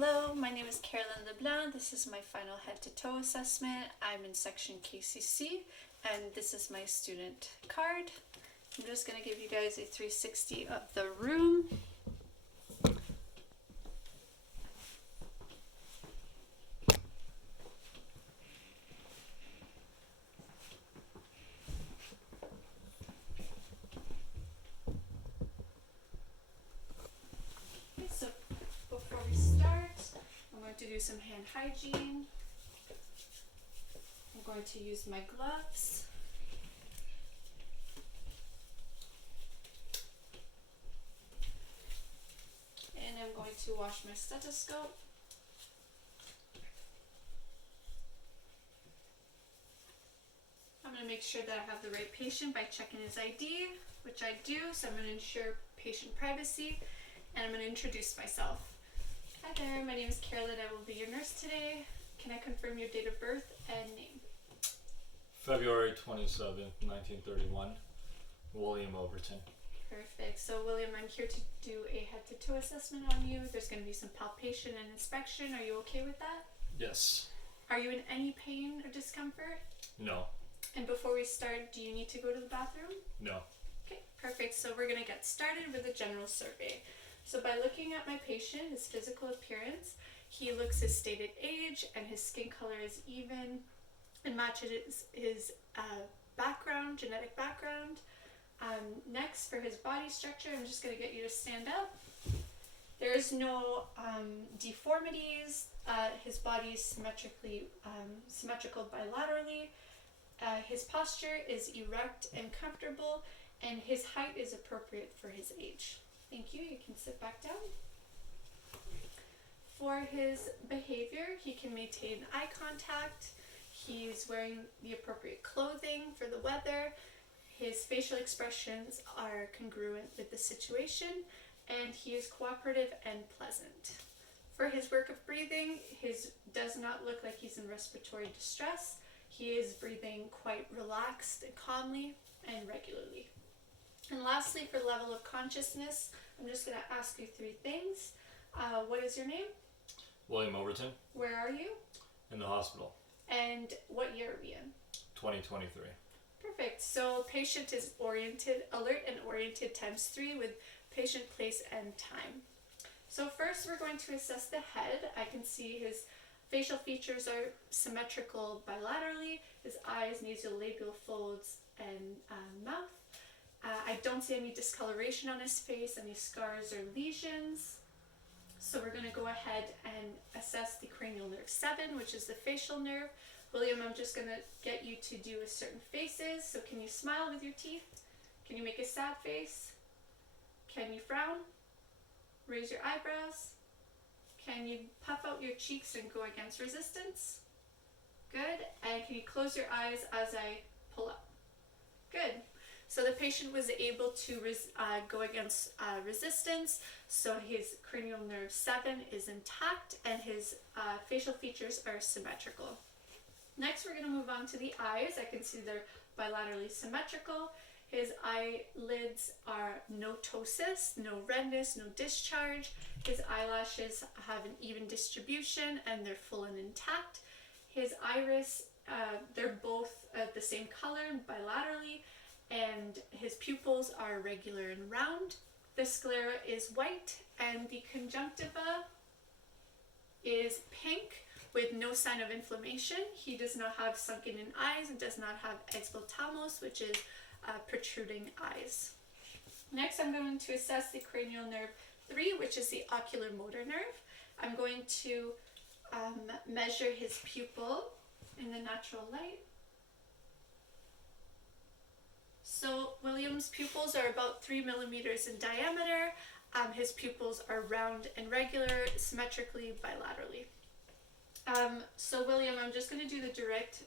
Hello, my name is Carol-Lynn LeBlanc. This is my final head-to-toe assessment. I'm in section KCC, and this is my student card. I'm just going to give you guys a 360 of the room. Okay, so before we start, I'm going to do some hand hygiene. I'm going to use my gloves. And I'm going to wash my stethoscope. I'm going to make sure that I have the right patient by checking his ID, which I do, so I'm going to ensure patient privacy, and I'm going to introduce myself. Hi there, my name is Carol-Lynn. I will be your nurse today. Can I confirm your date of birth and name? February 27th, 1931, William Overton. Perfect. So William, I'm here to do a head-to-toe assessment on you. There's going to be some palpation and inspection. Are you okay with that? Yes. Are you in any pain or discomfort? No. And before we start, do you need to go to the bathroom? No. Okay, perfect. So we're going to get started with a general survey. So by looking at my patient, his physical appearance, he looks his stated age and his skin color is even and matches his background, genetic background. Next, for his body structure, I'm just going to get you to stand up. There's no deformities. His body is symmetrical bilaterally. His posture is erect and comfortable, and his height is appropriate for his age. Thank you. You can sit back down. For his behavior, he can maintain eye contact. He's wearing the appropriate clothing for the weather. His facial expressions are congruent with the situation, and he is cooperative and pleasant. For his work of breathing, his does not look like he's in respiratory distress. He is breathing quite relaxed and calmly and regularly. And lastly, for level of consciousness, I'm just going to ask you three things. What is your name? William Overton. Where are you? In the hospital. And what year are we in? 2023. Perfect. So patient is oriented, alert and oriented ×3 with patient, place, and time. So first we're going to assess the head. I can see his facial features are symmetrical bilaterally, his eyes, nasolabial folds, and mouth. I don't see any discoloration on his face, any scars or lesions. So we're going to go ahead and assess the cranial nerve 7, which is the facial nerve. William, I'm just going to get you to do a certain faces. So can you smile with your teeth? Can you make a sad face? Can you frown? Raise your eyebrows? Can you puff out your cheeks and go against resistance? Good. And can you close your eyes as I pull up? Good. So the patient was able to go against resistance. So his cranial nerve 7 is intact and his facial features are symmetrical. Next, we're going to move on to the eyes. I can see they're bilaterally symmetrical. His eyelids are no ptosis, no redness, no discharge. His eyelashes have an even distribution and they're full and intact. His iris, they're both the same color bilaterally, and his pupils are regular and round. The sclera is white and the conjunctiva is pink with no sign of inflammation. He does not have sunken in eyes and does not have exophthalmos, which is protruding eyes. Next, I'm going to assess the cranial nerve 3, which is the ocular motor nerve. I'm going to measure his pupil in the natural light. So William's pupils are about 3 millimeters in diameter. His pupils are round and regular, symmetrically bilaterally. So William, I'm just going to do the direct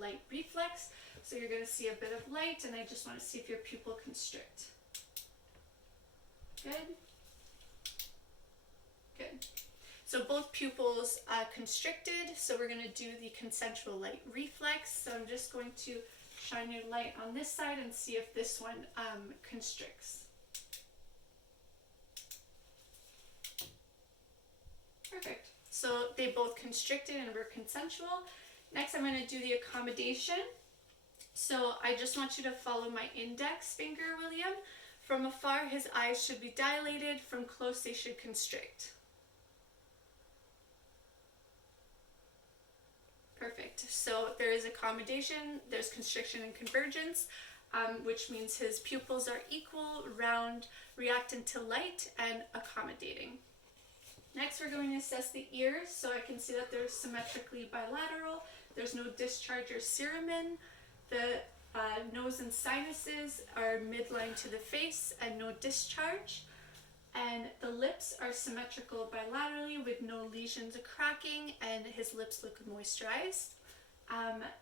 light reflex. So you're going to see a bit of light, and I just want to see if your pupil constrict. Good. Good. So both pupils constricted, so we're going to do the consensual light reflex. So I'm just going to shine your light on this side and see if this one constricts. Perfect. So they both constricted and were consensual. Next, I'm going to do the accommodation. So I just want you to follow my index finger, William. From afar, his eyes should be dilated. From close, they should constrict. Perfect. So there is accommodation, there's constriction and convergence, which means his pupils are equal, round, reactant to light, and accommodating. Next, we're going to assess the ears. So I can see that they're symmetrically bilateral. There's no discharge or ceramin. The nose and sinuses are midline to the face and no discharge. And the lips are symmetrical bilaterally with no lesions or cracking, and his lips look moisturized.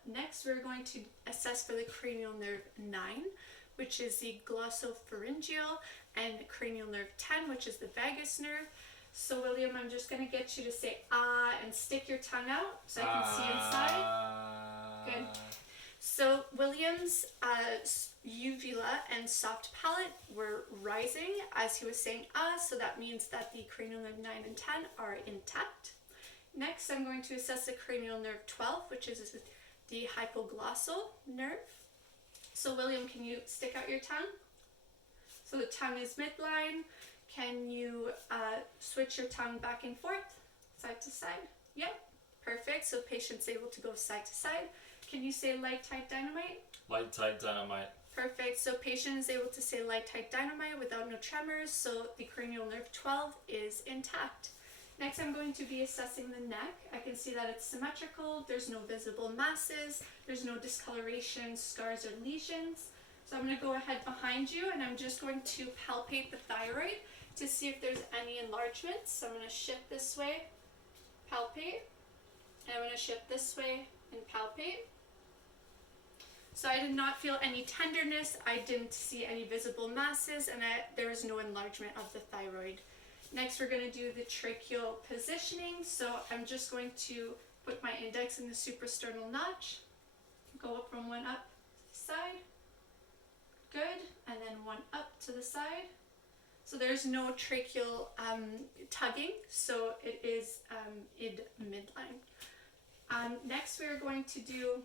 Next, we're going to assess for the cranial nerve 9, which is the glossopharyngeal, and cranial nerve 10, which is the vagus nerve. So, William, I'm just going to get you to say ah and stick your tongue out so I can see inside. Good. So, William's uvula and soft palate were rising as he was saying ah, so that means that the cranial nerve 9 and 10 are intact. Next, I'm going to assess the cranial nerve 12, which is the hypoglossal nerve. So, William, can you stick out your tongue? So the tongue is midline. Can you switch your tongue back and forth, side to side? Yep, perfect. So patient's able to go side to side. Can you say light, tight, dynamite? Light, tight, dynamite. Perfect. So patient is able to say light, tight, dynamite without no tremors. So the cranial nerve 12 is intact. Next, I'm going to be assessing the neck. I can see that it's symmetrical. There's no visible masses. There's no discoloration, scars, or lesions. So I'm going to go ahead behind you, and I'm just going to palpate the thyroid to see if there's any enlargement. So I'm going to shift this way, palpate, and I'm going to shift this way and palpate. So I did not feel any tenderness, I didn't see any visible masses, and there was no enlargement of the thyroid. Next, we're going to do the tracheal positioning. So I'm just going to put my index in the suprasternal notch, go up from one up to the side, good, and then one up to the side. So there's no tracheal tugging, so it is id midline. Next, we're going to do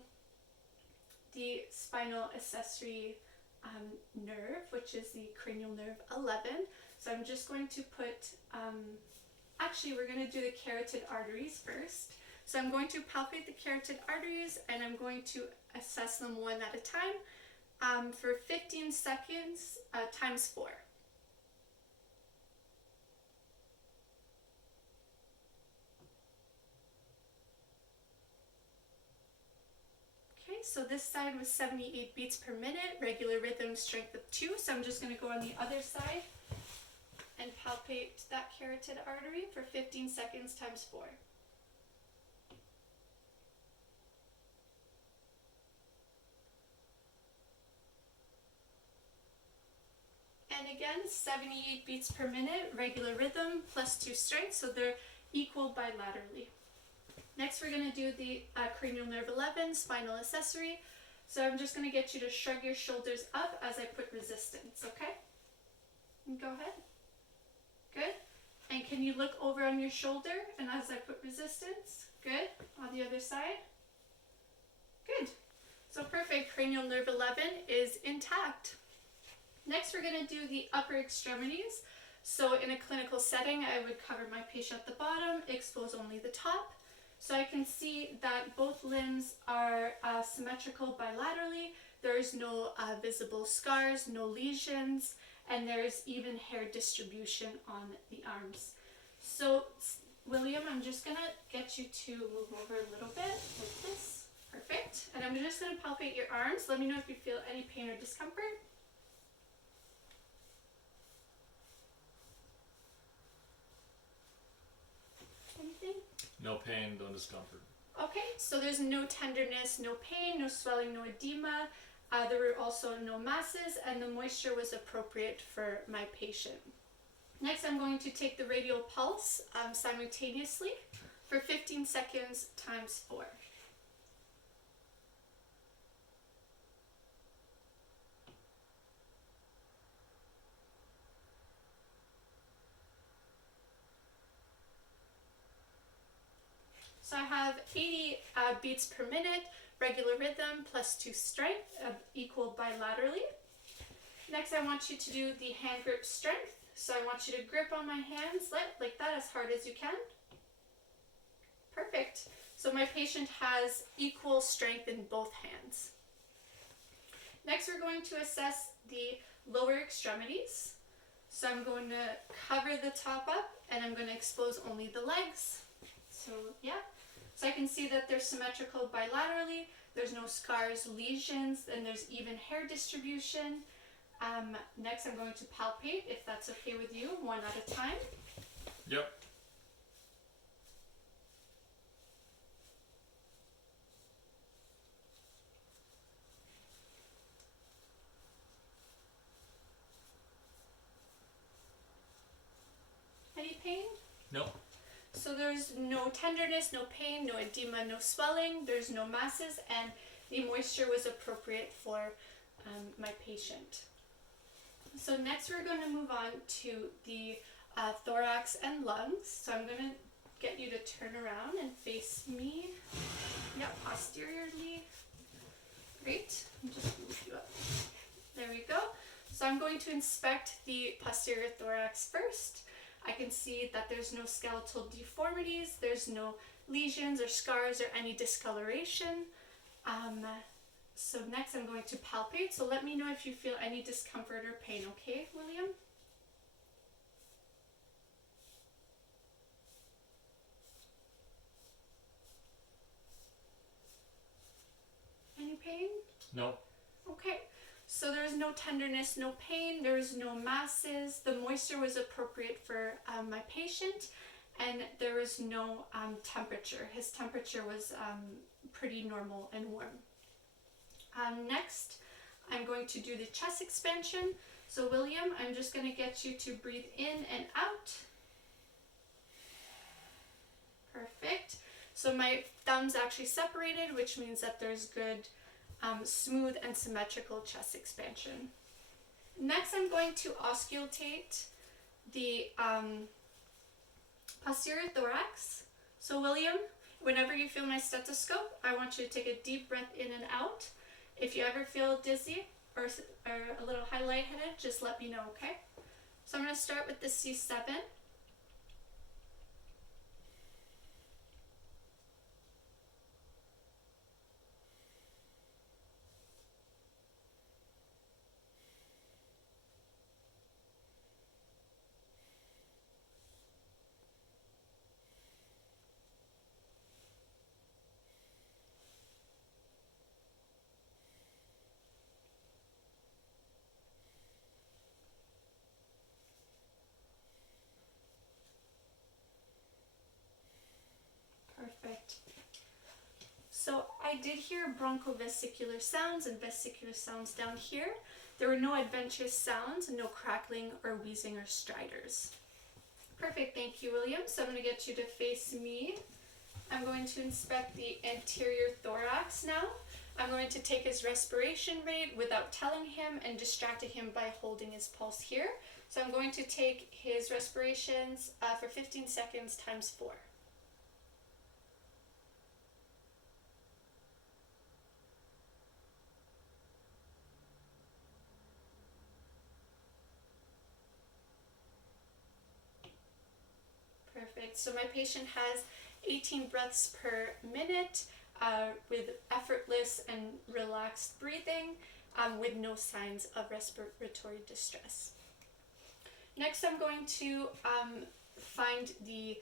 the spinal accessory nerve, which is the cranial nerve 11. So I'm just going to put, actually we're going to do the carotid arteries first. So I'm going to palpate the carotid arteries, and I'm going to assess them one at a time for 15 seconds times 4. Okay, so this side was 78 beats per minute, regular rhythm, strength of 2. So I'm just going to go on the other side and palpate that carotid artery for 15 seconds times 4. And again, 78 beats per minute, regular rhythm, plus 2 strength, so they're equal bilaterally. Next, we're going to do the cranial nerve 11, spinal accessory. So I'm just going to get you to shrug your shoulders up as I put resistance, okay? Go ahead. Good. And can you look over on your shoulder and as I put resistance? Good. On the other side? Good. So perfect. Cranial nerve 11 is intact. Next, we're going to do the upper extremities. So in a clinical setting, I would cover my patient at the bottom, expose only the top. So I can see that both limbs are symmetrical bilaterally. There's no visible scars, no lesions, and there's even hair distribution on the arms. So William, I'm just going to get you to move over a little bit like this. Perfect. And I'm just going to palpate your arms. Let me know if you feel any pain or discomfort. Anything? No pain, no discomfort. Okay, so there's no tenderness, no pain, no swelling, no edema. There were also no masses, and the moisture was appropriate for my patient. Next, I'm going to take the radial pulse simultaneously for 15 seconds times 4. 80 beats per minute, regular rhythm, +2 strength, equal bilaterally. Next, I want you to do the hand grip strength. So I want you to grip on my hands like that as hard as you can. Perfect. So my patient has equal strength in both hands. Next, we're going to assess the lower extremities. So I'm going to cover the top up and I'm going to expose only the legs. So yeah, so I can see that they're symmetrical bilaterally. There's no scars, lesions, and there's even hair distribution. Next, I'm going to palpate, if that's okay with you, one at a time. Yep. Any pain? Nope. So there's no tenderness, no pain, no edema, no swelling, there's no masses, and the moisture was appropriate for my patient. So next we're going to move on to the thorax and lungs. So I'm going to get you to turn around and face me. Yeah, posteriorly. Great. I'll just move you up. There we go. So I'm going to inspect the posterior thorax first. I can see that there's no skeletal deformities, there's no lesions or scars or any discoloration. So next I'm going to palpate. So let me know if you feel any discomfort or pain, okay, William? Any pain? No. Okay. So there's no tenderness, no pain, there's no masses. The moisture was appropriate for my patient, and there was no temperature. His temperature was pretty normal and warm. Next, I'm going to do the chest expansion. So William, I'm just going to get you to breathe in and out. Perfect. So my thumb's actually separated, which means that there's good smooth and symmetrical chest expansion. Next, I'm going to auscultate the posterior thorax. So William, whenever you feel my stethoscope, I want you to take a deep breath in and out. If you ever feel dizzy or a little lightheaded, just let me know, okay? So I'm going to start with the C7. Perfect. So I did hear bronchovesicular sounds and vesicular sounds down here. There were no adventitious sounds, no crackling or wheezing or stridors. Perfect, thank you, William. So I'm going to get you to face me. I'm going to inspect the anterior thorax now. I'm going to take his respiration rate without telling him and distracting him by holding his pulse here. So I'm going to take his respirations for 15 seconds times 4. Perfect. So my patient has 18 breaths per minute with effortless and relaxed breathing with no signs of respiratory distress. Next, I'm going to find the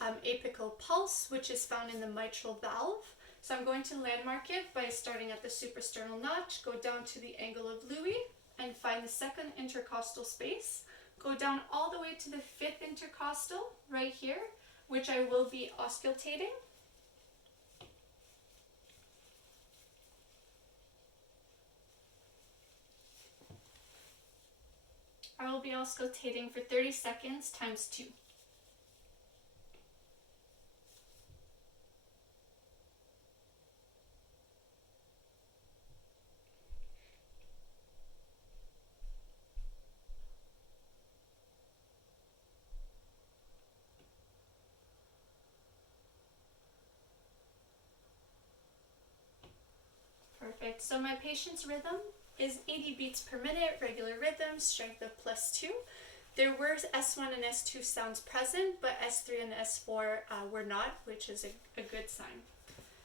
apical pulse, which is found in the mitral valve. So I'm going to landmark it by starting at the suprasternal notch, go down to the angle of Louis, and find the second intercostal space. Go down all the way to the 5th intercostal, right here, which I will be auscultating. I will be auscultating for 30 seconds times 2. Perfect. So my patient's rhythm is 80 beats per minute, regular rhythm, strength of +2. There were S1 and S2 sounds present, but S3 and S4 were not, which is a good sign.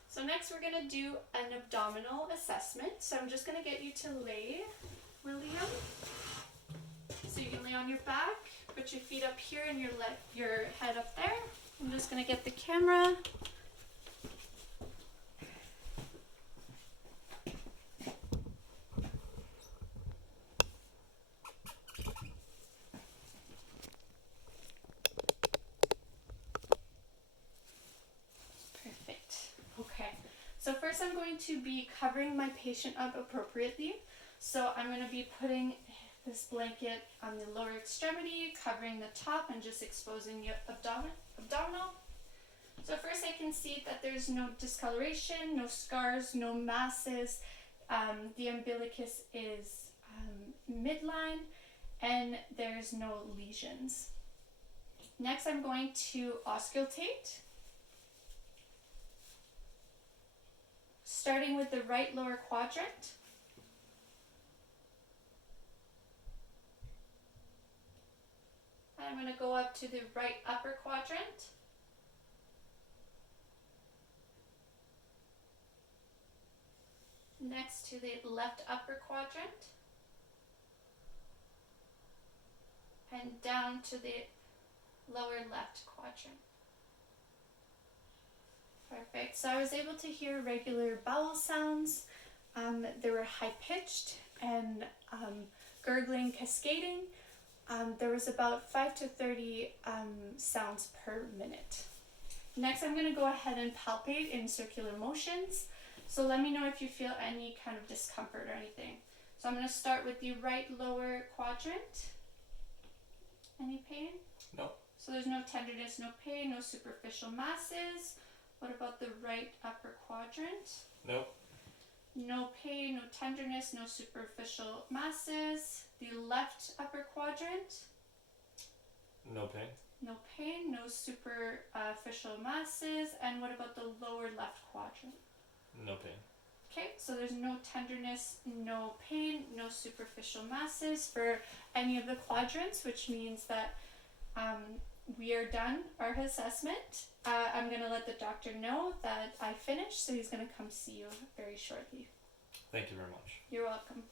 So next we're going to do an abdominal assessment. So I'm just going to get you to lay, William. So you can lay on your back, put your feet up here and your head up there. I'm just going to get the camera. Perfect. Okay. So first I'm going to be covering my patient up appropriately. So I'm going to be putting this blanket on the lower extremity, covering the top and just exposing your abdominal. So first I can see that there's no discoloration, no scars, no masses. The umbilicus is midline and there's no lesions. Next I'm going to auscultate. Starting with the right lower quadrant. I'm going to go up to the right upper quadrant. Next to the left upper quadrant. And down to the lower left quadrant. Perfect. So I was able to hear regular bowel sounds. They were high-pitched and gurgling, cascading. There was about 5 to 30 sounds per minute. Next, I'm going to go ahead and palpate in circular motions. So let me know if you feel any kind of discomfort or anything. So I'm going to start with the right lower quadrant. Any pain? No. So there's no tenderness, no pain, no superficial masses. What about the right upper quadrant? No. No pain, no tenderness, no superficial masses. The left upper quadrant? No pain. No pain, no superficial masses. And what about the lower left quadrant? No pain. Okay, so there's no tenderness, no pain, no superficial masses for any of the quadrants, which means that we are done our assessment. I'm going to let the doctor know that I finished, so he's going to come see you very shortly. Thank you very much. You're welcome.